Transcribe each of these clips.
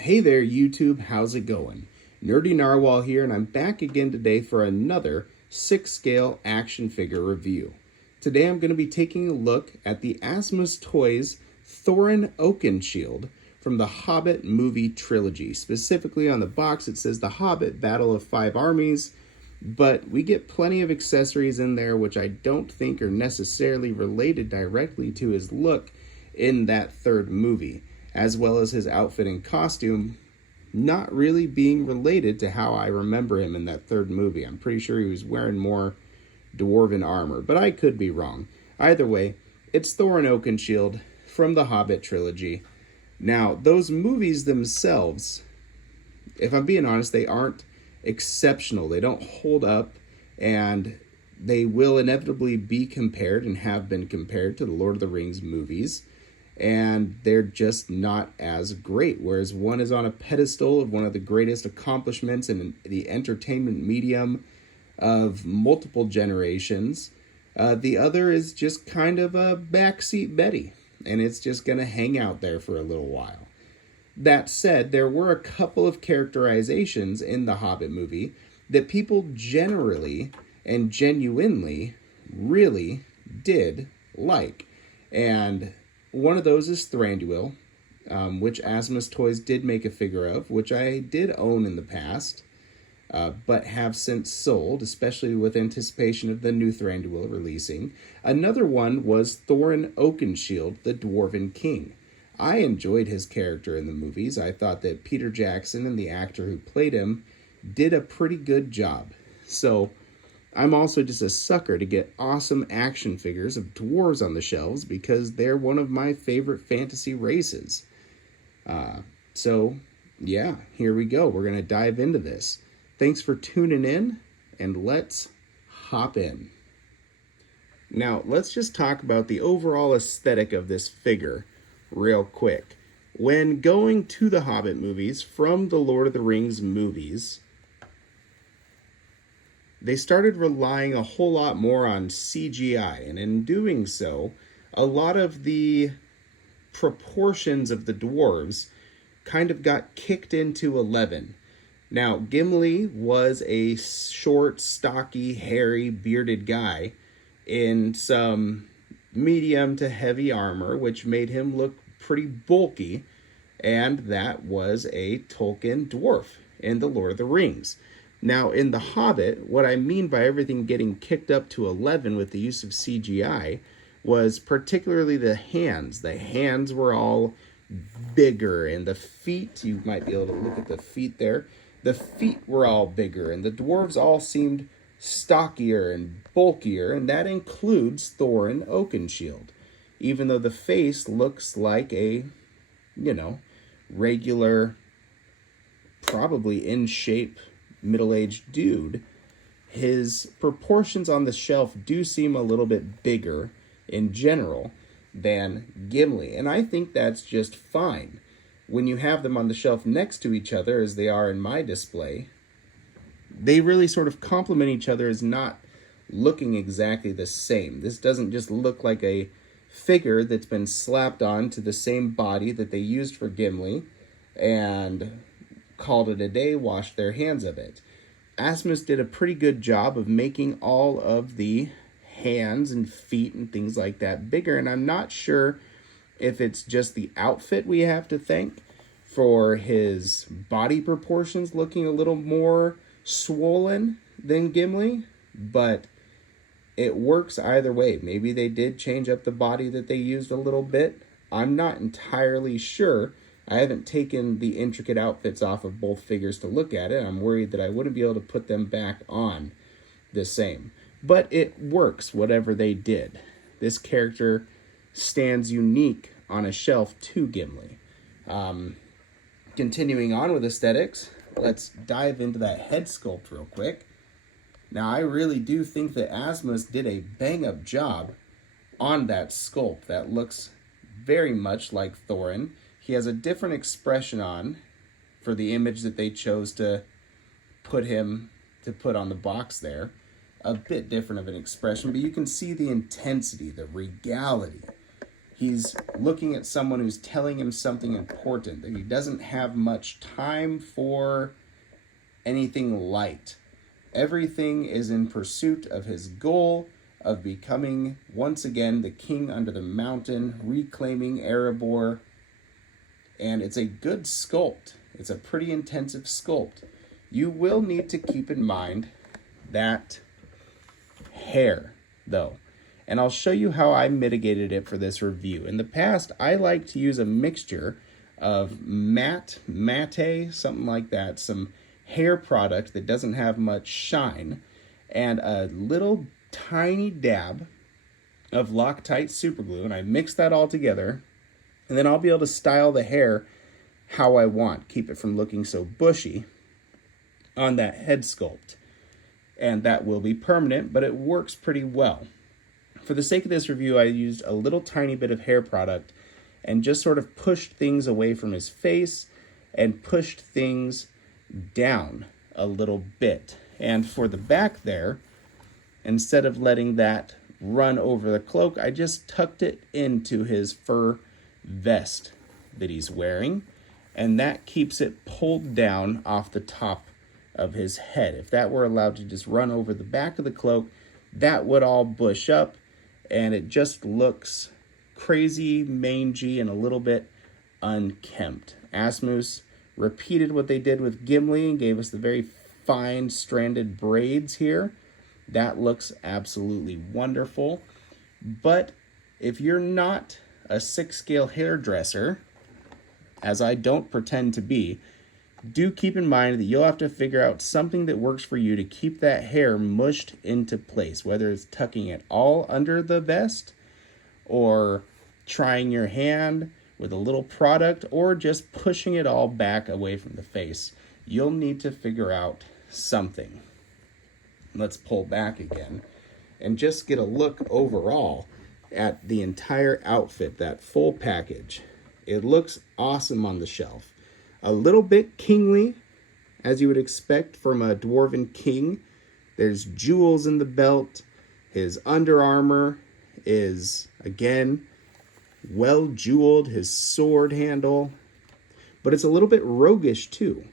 Hey there, YouTube. How's it going? Nerdy Narwhal here, and I'm back again today for another 6-scale action figure review. Today I'm going to be taking a look at the Asmus Toys Thorin Oakenshield from the Hobbit movie trilogy. Specifically on the box it says the Hobbit Battle of Five Armies, but we get plenty of accessories in there which I don't think are necessarily related directly to his look in that third movie, as well as his outfit and costume not really being related to how I remember him in that third movie. I'm pretty sure he was wearing more dwarven armor, but I could be wrong. Either way, it's Thorin Oakenshield from the Hobbit trilogy. Now, those movies themselves, if I'm being honest, they aren't exceptional. They don't hold up, and they will inevitably be compared and have been compared to the Lord of the Rings movies, and they're just not as great. Whereas one is on a pedestal of one of the greatest accomplishments in the entertainment medium of multiple generations, the other is just kind of a backseat Betty, and it's just going to hang out there for a little while. That said, there were a couple of characterizations in the Hobbit movie that people generally and genuinely really did like. And one of those is Thranduil, which Asmus Toys did make a figure of, which I did own in the past, but have since sold, especially with anticipation of the new Thranduil releasing. Another one was Thorin Oakenshield, the Dwarven King. I enjoyed his character in the movies. I thought that Peter Jackson and the actor who played him did a pretty good job. So I'm also just a sucker to get awesome action figures of dwarves on the shelves because they're one of my favorite fantasy races. So yeah, here we go. We're going to dive into this. Thanks for tuning in, and let's hop in. Now, let's just talk about the overall aesthetic of this figure real quick. When going to the Hobbit movies from the Lord of the Rings movies, they started relying a whole lot more on CGI, and in doing so, a lot of the proportions of the dwarves kind of got kicked into 11. Now, Gimli was a short, stocky, hairy, bearded guy in some medium to heavy armor, which made him look pretty bulky, and that was a Tolkien dwarf in The Lord of the Rings. Now, in The Hobbit, what I mean by everything getting kicked up to 11 with the use of CGI was particularly the hands. The hands were all bigger, and the feet, you might be able to look at the feet there, the feet were all bigger, and the dwarves all seemed stockier and bulkier, and that includes Thorin Oakenshield. Even though the face looks like a, regular, probably in shape, middle-aged dude, his proportions on the shelf do seem a little bit bigger in general than Gimli, and I think that's just fine. When you have them on the shelf next to each other, as they are in my display, they really sort of complement each other as not looking exactly the same. This doesn't just look like a figure that's been slapped on to the same body that they used for Gimli and called it a day, washed their hands of it. Asmus did a pretty good job of making all of the hands and feet and things like that bigger, and I'm not sure if it's just the outfit we have to thank for his body proportions looking a little more swollen than Gimli, but it works either way. Maybe they did change up the body that they used a little bit. I'm not entirely sure. I haven't taken the intricate outfits off of both figures to look at it. I'm worried that I wouldn't be able to put them back on the same. But it works, whatever they did. This character stands unique on a shelf to Gimli. Continuing on with aesthetics, let's dive into that head sculpt real quick. Now, I really do think that Asmus did a bang-up job on that sculpt. That looks very much like Thorin. He has a different expression on for the image that they chose to put on the box there. A bit different of an expression, but you can see the intensity, the regality. He's looking at someone who's telling him something important, that he doesn't have much time for anything light. Everything is in pursuit of his goal of becoming once again the king under the mountain, reclaiming Erebor. And it's a good sculpt. It's a pretty intensive sculpt. You will need to keep in mind that hair, though. And I'll show you how I mitigated it for this review. In the past, I like to use a mixture of mate, something like that, some hair product that doesn't have much shine, and a little tiny dab of Loctite super glue, and I mix that all together, and then I'll be able to style the hair how I want, keep it from looking so bushy on that head sculpt. And that will be permanent, but it works pretty well. For the sake of this review, I used a little tiny bit of hair product and just sort of pushed things away from his face and pushed things down a little bit. And for the back there, instead of letting that run over the cloak, I just tucked it into his fur vest that he's wearing, and that keeps it pulled down off the top of his head. If that were allowed to just run over the back of the cloak, that would all bush up, and it just looks crazy, mangy, and a little bit unkempt. Asmus repeated what they did with Gimli and gave us the very fine stranded braids here. That looks absolutely wonderful. But if you're not a 6-scale hairdresser, as I don't pretend to be, do keep in mind that you'll have to figure out something that works for you to keep that hair mushed into place, whether it's tucking it all under the vest or trying your hand with a little product or just pushing it all back away from the face. You'll need to figure out something. Let's pull back again and just get a look overall at the entire outfit, that full package. It looks awesome on the shelf. A little bit kingly, as you would expect from a Dwarven King. There's jewels in the belt. His under armor is, again, well jeweled. His sword handle. But it's a little bit roguish too,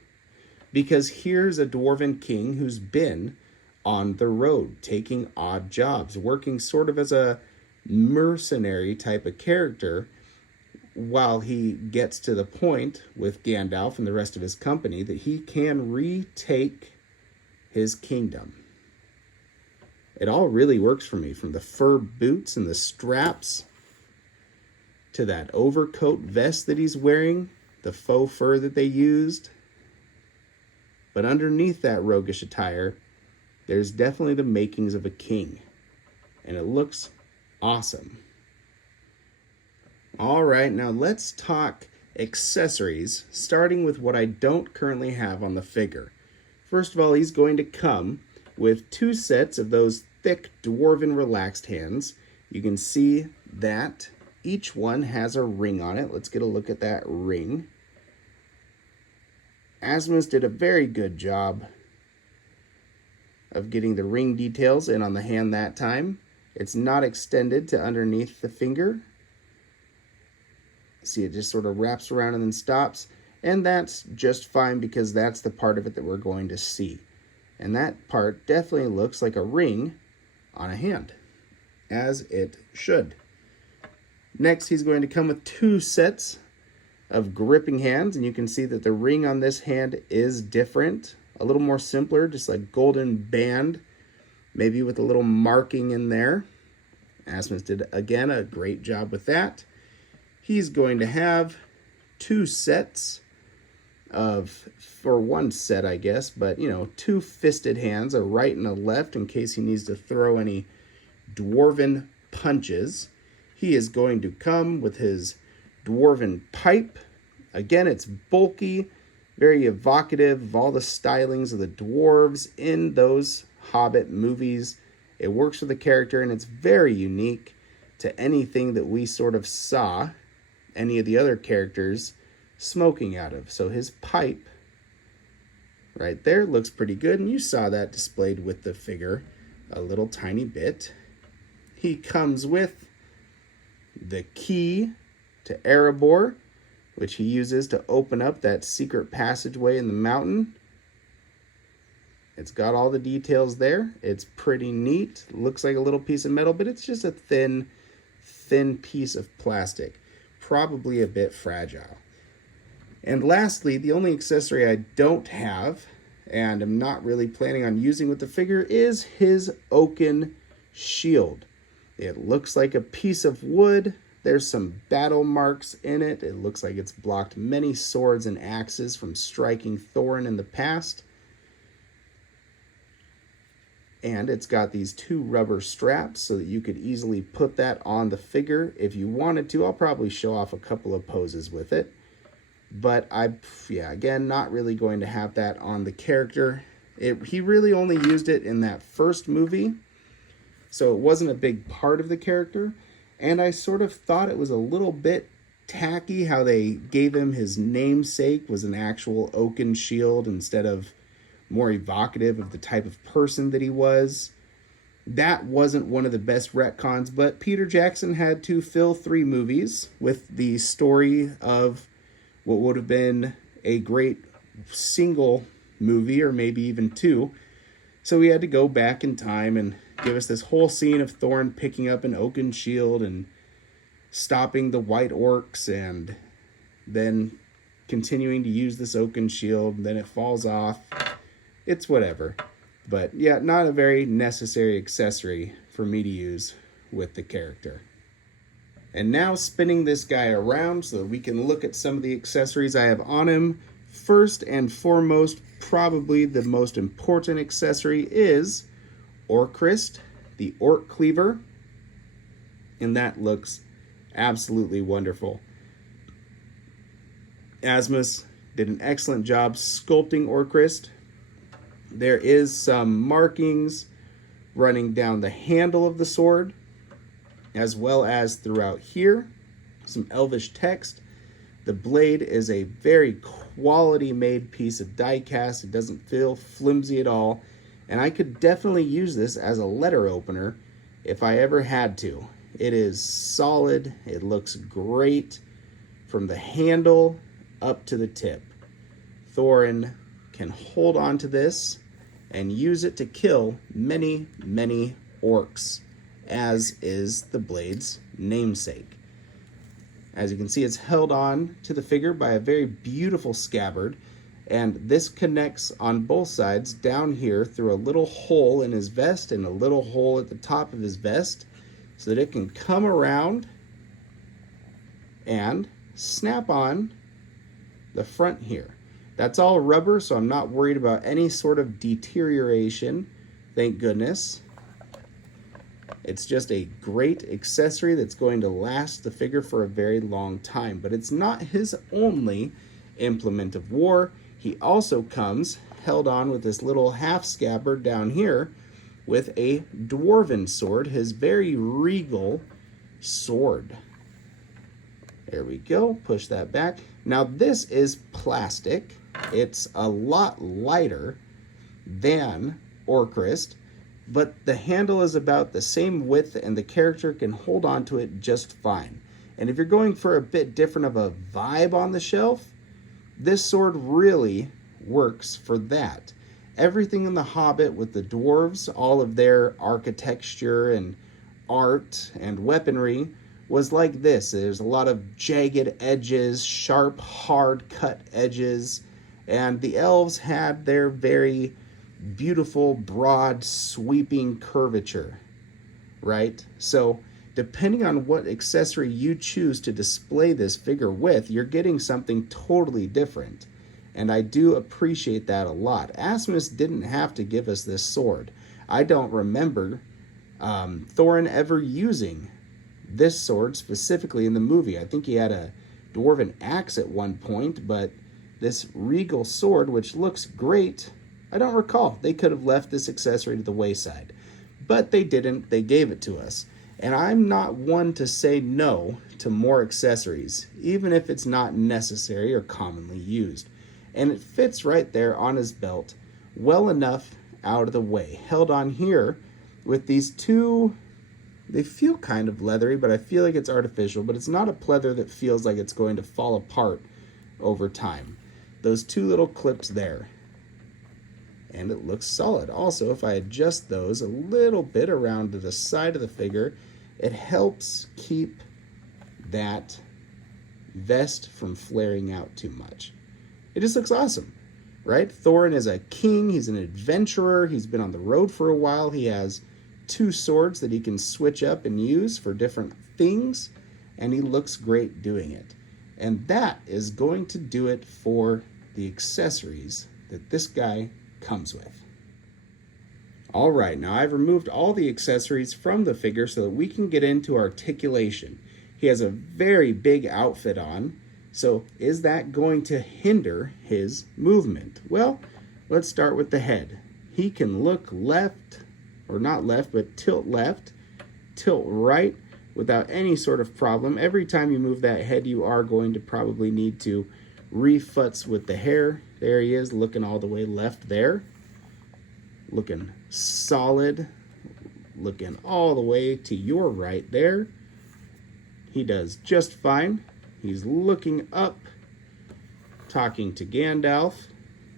because here's a Dwarven King who's been on the road, taking odd jobs, working sort of as a mercenary type of character, while he gets to the point with Gandalf and the rest of his company that he can retake his kingdom. It all really works for me, from the fur boots and the straps to that overcoat vest that he's wearing, the faux fur that they used. But underneath that roguish attire, there's definitely the makings of a king, and it looks awesome. All right, now let's talk accessories, starting with what I don't currently have on the figure. First of all, he's going to come with 2 sets of those thick dwarven relaxed hands. You can see that each one has a ring on it. Let's get a look at that ring. Asmus did a very good job of getting the ring details in on the hand that time. It's not extended to underneath the finger. See, it just sort of wraps around and then stops. And that's just fine, because that's the part of it that we're going to see. And that part definitely looks like a ring on a hand, as it should. Next, he's going to come with 2 sets of gripping hands, and you can see that the ring on this hand is different, a little more simpler, just like golden band, maybe with a little marking in there. Asmus did, again, a great job with that. He's going to have 2 sets of, for 1 set, I guess, but, 2 fisted hands, a right and a left, in case he needs to throw any dwarven punches. He is going to come with his dwarven pipe. Again, it's bulky, very evocative of all the stylings of the dwarves in those Hobbit movies. It works for the character, and it's very unique to anything that we sort of saw any of the other characters smoking out of. So his pipe right there looks pretty good, and you saw that displayed with the figure a little tiny bit. He comes with the key to Erebor, which he uses to open up that secret passageway in the mountain. It's got all the details there. It's pretty neat. Looks like a little piece of metal, but it's just a thin piece of plastic. Probably a bit fragile. And lastly, the only accessory I don't have, and I'm not really planning on using with the figure, is his oaken shield. It looks like a piece of wood. There's some battle marks in it. It looks like it's blocked many swords and axes from striking Thorin in the past. And it's got these 2 rubber straps so that you could easily put that on the figure if you wanted to. I'll probably show off a couple of poses with it. But again, not really going to have that on the character. He really only used it in that first movie, so it wasn't a big part of the character. And I sort of thought it was a little bit tacky how they gave him his namesake was an actual Oakenshield instead of more evocative of the type of person that he was. That wasn't one of the best retcons, but Peter Jackson had to fill 3 movies with the story of what would have been a great single movie, or maybe even 2. So he had to go back in time and give us this whole scene of Thorin picking up an Oakenshield and stopping the White Orcs, and then continuing to use this Oakenshield, and then it falls off. It's whatever. But yeah, not a very necessary accessory for me to use with the character. And now spinning this guy around so that we can look at some of the accessories I have on him. First and foremost, probably the most important accessory is Orcrist, the Orc Cleaver. And that looks absolutely wonderful. Asmus did an excellent job sculpting Orcrist. There is some markings running down the handle of the sword, as well as throughout here, some elvish text. The blade is a very quality made piece of die cast. It doesn't feel flimsy at all, and I could definitely use this as a letter opener if I ever had to. It is solid. It looks great from the handle up to the tip. Thorin can hold on to this and use it to kill many, many orcs, as is the blade's namesake. As you can see, it's held on to the figure by a very beautiful scabbard, and this connects on both sides down here through a little hole in his vest and a little hole at the top of his vest, so that it can come around and snap on the front here. That's all rubber, so I'm not worried about any sort of deterioration, thank goodness. It's just a great accessory that's going to last the figure for a very long time. But it's not his only implement of war. He also comes held on with this little half scabbard down here with a dwarven sword, his very regal sword. There we go, push that back. Now this is plastic. It's a lot lighter than Orcrist, but the handle is about the same width and the character can hold on to it just fine. And if you're going for a bit different of a vibe on the shelf, this sword really works for that. Everything in the Hobbit with the dwarves, all of their architecture and art and weaponry was like this. There's a lot of jagged edges, sharp, hard cut edges, and the elves had their very beautiful, broad, sweeping curvature, right? So depending on what accessory you choose to display this figure with, you're getting something totally different. And I do appreciate that a lot. Asmus didn't have to give us this sword. I don't remember Thorin ever using this sword specifically in the movie. I think he had a dwarven axe at one point, but this regal sword, which looks great, I don't recall. They could have left this accessory to the wayside, but they didn't. They gave it to us. And I'm not one to say no to more accessories, even if it's not necessary or commonly used. And it fits right there on his belt, well enough out of the way. Held on here with these two They feel kind of leathery, but I feel like it's artificial, but it's not a pleather that feels like it's going to fall apart over time. Those two little clips there, and it looks solid. Also, if I adjust those a little bit around to the side of the figure, it helps keep that vest from flaring out too much. It just looks awesome, right? Thorin is a king, he's an adventurer, he's been on the road for a while, he has two swords that he can switch up and use for different things, and he looks great doing it. And that is going to do it for the accessories that this guy comes with. All right, now I've removed all the accessories from the figure so that we can get into articulation. He has a very big outfit on, so is that going to hinder his movement? Well, let's start with the head. He can look left, or not left, but tilt left, tilt right without any sort of problem. Every time you move that head, you are going to probably need to refutz with the hair. There he is, looking all the way left there. Looking solid, looking all the way to your right there. He does just fine. He's looking up, talking to Gandalf.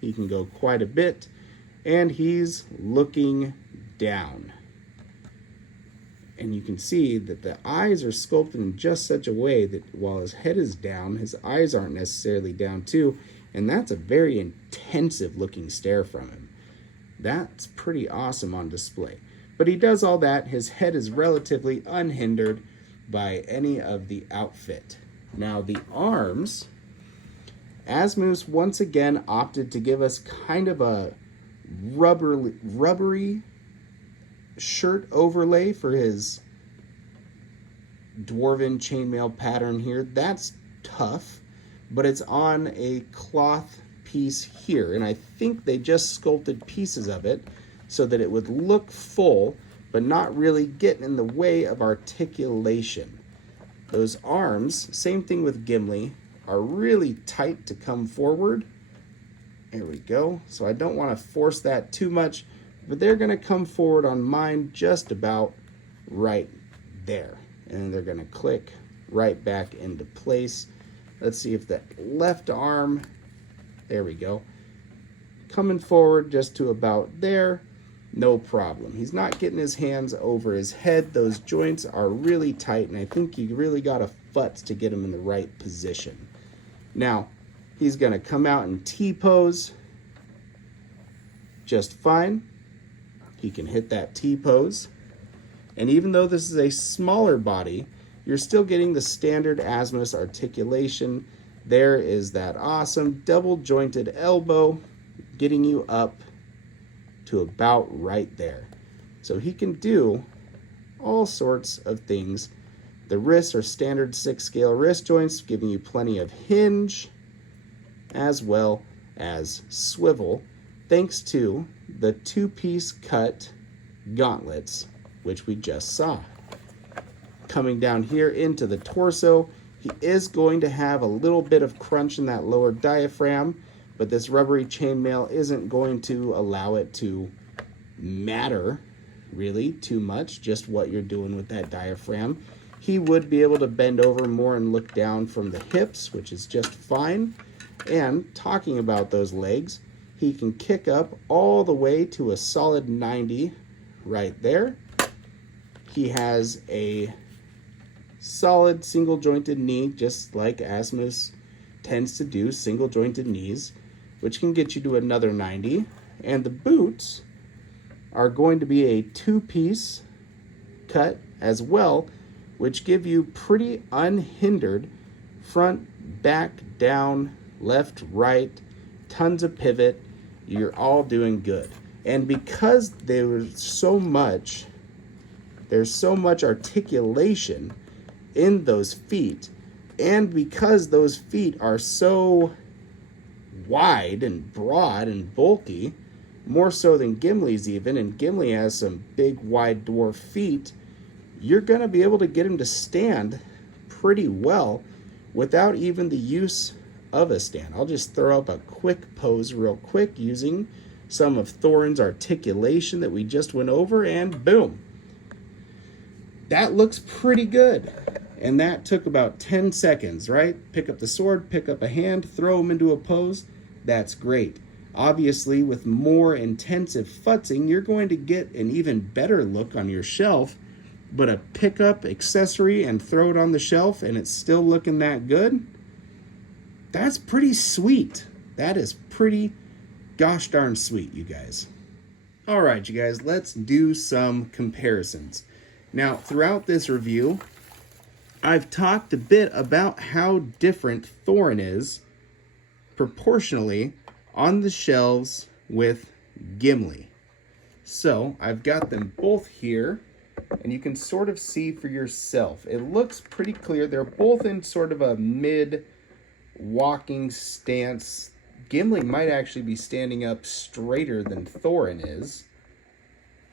He can go quite a bit, and he's looking down. And you can see that the eyes are sculpted in just such a way that while his head is down, his eyes aren't necessarily down too, and that's a very intensive looking stare from him. That's pretty awesome on display. But he does all that. His head is relatively unhindered by any of the outfit. Now the arms, Asmus once again opted to give us kind of a rubbery shirt overlay for his dwarven chainmail pattern here. That's tough, but it's on a cloth piece here, and I think they just sculpted pieces of it so that it would look full but not really get in the way of articulation. Those arms, same thing with Gimli, are really tight to come forward. There we go. So I don't want to force that too much, but they're going to come forward on mine just about right there. And they're going to click right back into place. Let's see if that left arm, there we go, coming forward just to about there. No problem. He's not getting his hands over his head. Those joints are really tight, and I think you really got to futz to get him in the right position. Now, he's going to come out in T-pose just fine. He can hit that T-pose. And even though this is a smaller body, you're still getting the standard Asmus articulation. There is that awesome double-jointed elbow getting you up to about right there. So he can do all sorts of things. The wrists are standard 6-scale wrist joints, giving you plenty of hinge as well as swivel, thanks to the two-piece cut gauntlets, which we just saw. Coming down here into the torso, he is going to have a little bit of crunch in that lower diaphragm, but this rubbery chainmail isn't going to allow it to matter really too much, just what you're doing with that diaphragm. He would be able to bend over more and look down from the hips, which is just fine. And talking about those legs, he can kick up all the way to a solid 90 right there. He has a solid single jointed knee, just like Asmus tends to do, single jointed knees, which can get you to another 90. And the boots are going to be a two-piece cut as well, which give you pretty unhindered front, back, down, left, right, tons of pivot. You're all doing good. And because there's so much articulation in those feet, and because those feet are so wide and broad and bulky, more so than Gimli's even, and Gimli has some big wide dwarf feet, you're going to be able to get him to stand pretty well without even the use of a stand. I'll just throw up a quick pose real quick using some of Thorin's articulation that we just went over, and boom. that looks pretty good. And that took about 10 seconds, right? Pick up the sword, pick up a hand, throw them into a pose. That's great. Obviously, with more intensive futzing, you're going to get an even better look on your shelf. But a pickup accessory and throw it on the shelf and it's still looking that good, that's pretty sweet. That is pretty gosh darn sweet, you guys. All right, you guys, let's do some comparisons. Now, throughout this review, I've talked a bit about how different Thorin is proportionally on the shelves with Gimli. So I've got them both here, and you can sort of see for yourself. It looks pretty clear. They're both in sort of a mid-walking stance. Gimli might actually be standing up straighter than Thorin is.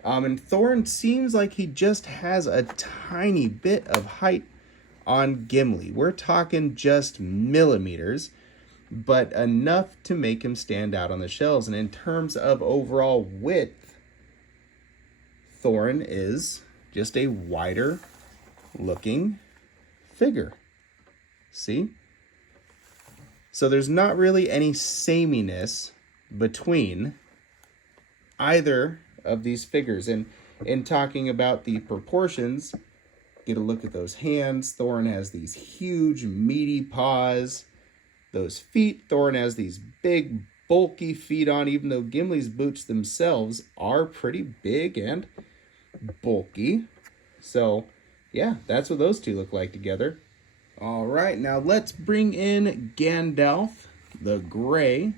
And Thorin seems like he just has a tiny bit of height on Gimli. We're talking just millimeters, but enough to make him stand out on the shelves. And in terms of overall width, Thorin is just a wider looking figure. See? So there's not really any sameness between either of these figures. And in talking about the proportions, get a look at those hands. Thorin has these huge meaty paws. Those feet, Thorin has these big bulky feet on, even though Gimli's boots themselves are pretty big and bulky. So yeah, that's what those two look like together. All right, now let's bring in Gandalf the Grey.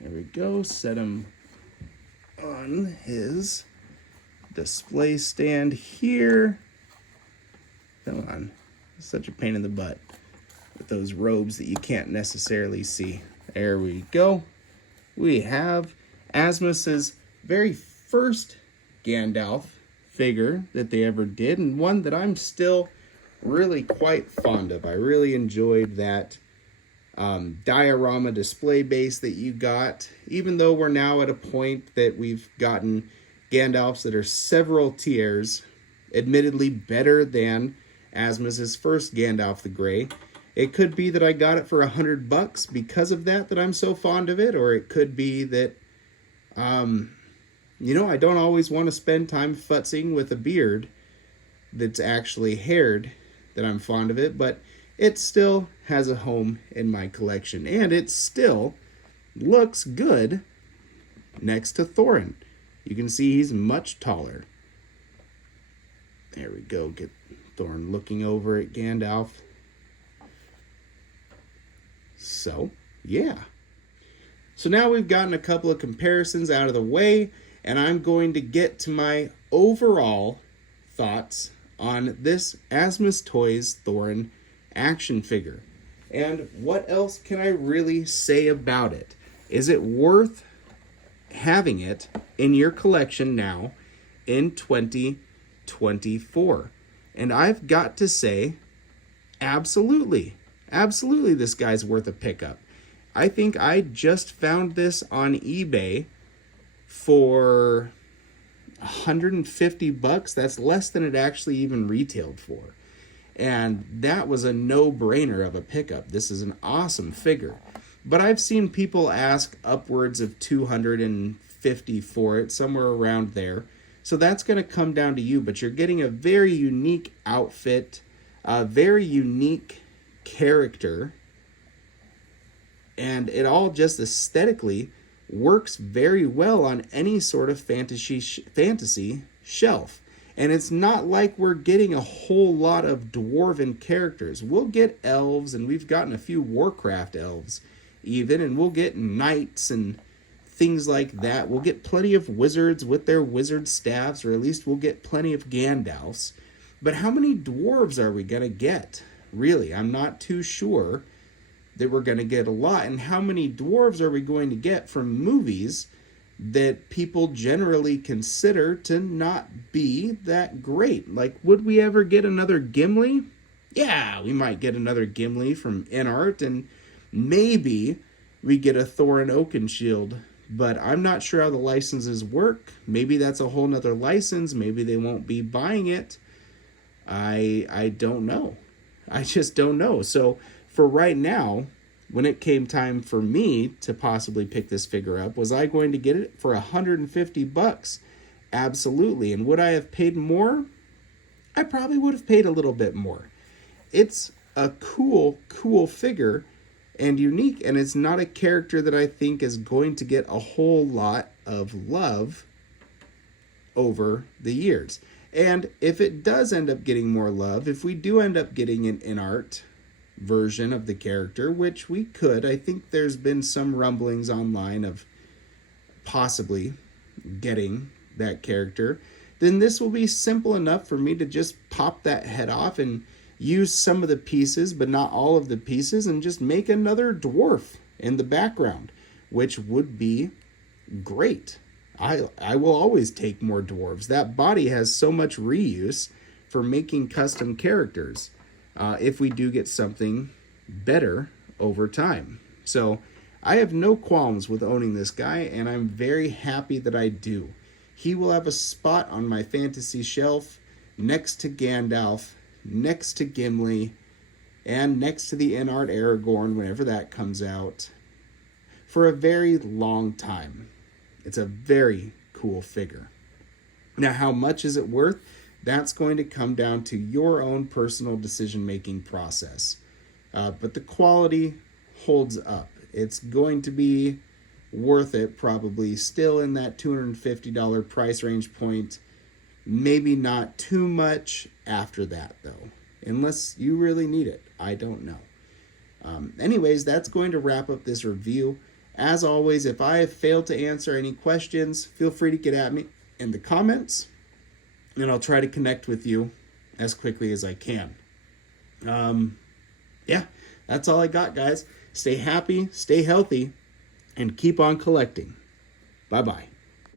There we go. Set him on his display stand here. Come on. Such a pain in the butt with those robes that you can't necessarily see. There we go. We have Asmus's very first Gandalf figure that they ever did, and one that I'm still really quite fond of. I really enjoyed that diorama display base that you got, even though we're now at a point that we've gotten Gandalfs that are several tiers, admittedly better than Asmus's first Gandalf the Grey. It could be that I got it for $100 because of that I'm so fond of it, or it could be that I don't always want to spend time futzing with a beard that's actually haired, that I'm fond of it, but it still has a home in my collection, and it still looks good next to Thorin. You can see he's much taller. There we go. Get Thorin looking over at Gandalf. So, yeah. So now we've gotten a couple of comparisons out of the way, and I'm going to get to my overall thoughts on this Asmus Toys Thorin action figure. And what else can I really say about it? Is it worth having it in your collection now in 2024? And I've got to say, absolutely. Absolutely, this guy's worth a pickup. I think I just found this on eBay for $150. That's less than it actually even retailed for. And that was a no-brainer of a pickup. This is an awesome figure. But I've seen people ask upwards of $250 for it, somewhere around there. So that's going to come down to you, but you're getting a very unique outfit, a very unique character, and it all just aesthetically works very well on any sort of fantasy shelf. And it's not like we're getting a whole lot of dwarven characters. We'll get elves, and we've gotten a few Warcraft elves even, and we'll get knights and things like that. We'll get plenty of wizards with their wizard staffs, or at least we'll get plenty of Gandalfs. But how many dwarves are we going to get? Really, I'm not too sure that we're going to get a lot. And how many dwarves are we going to get from movies that people generally consider to not be that great? Like, would we ever get another Gimli? Yeah, we might get another Gimli from inArt, and maybe we get a Thorin Oakenshield, but I'm not sure how the licenses work. Maybe that's a whole nother license. Maybe they won't be buying it. I don't know. I just don't know. So for right now, when it came time for me to possibly pick this figure up, was I going to get it for $150? Absolutely. And would I have paid more? I probably would have paid a little bit more. It's a cool figure and unique, and it's not a character that I think is going to get a whole lot of love over the years. And if it does end up getting more love, if we do end up getting an inArt version of the character, which we could, I think there's been some rumblings online of possibly getting that character, then this will be simple enough for me to just pop that head off and use some of the pieces, but not all of the pieces, and just make another dwarf in the background, which would be great. I will always take more dwarves. That body has so much reuse for making custom characters if we do get something better over time. So I have no qualms with owning this guy, and I'm very happy that I do. He will have a spot on my fantasy shelf next to Gandalf, next to Gimli, and next to the inArt Aragorn whenever that comes out for a very long time. It's a very cool figure. Now, how much is it worth? That's going to come down to your own personal decision-making process. But the quality holds up. It's going to be worth it, probably still in that $250 price range point. Maybe not too much after that, though, unless you really need it. I don't know. Anyways, that's going to wrap up this review. As always, if I have failed to answer any questions, feel free to get at me in the comments, and I'll try to connect with you as quickly as I can. Yeah, that's all I got, guys. Stay happy, stay healthy, and keep on collecting. Bye-bye.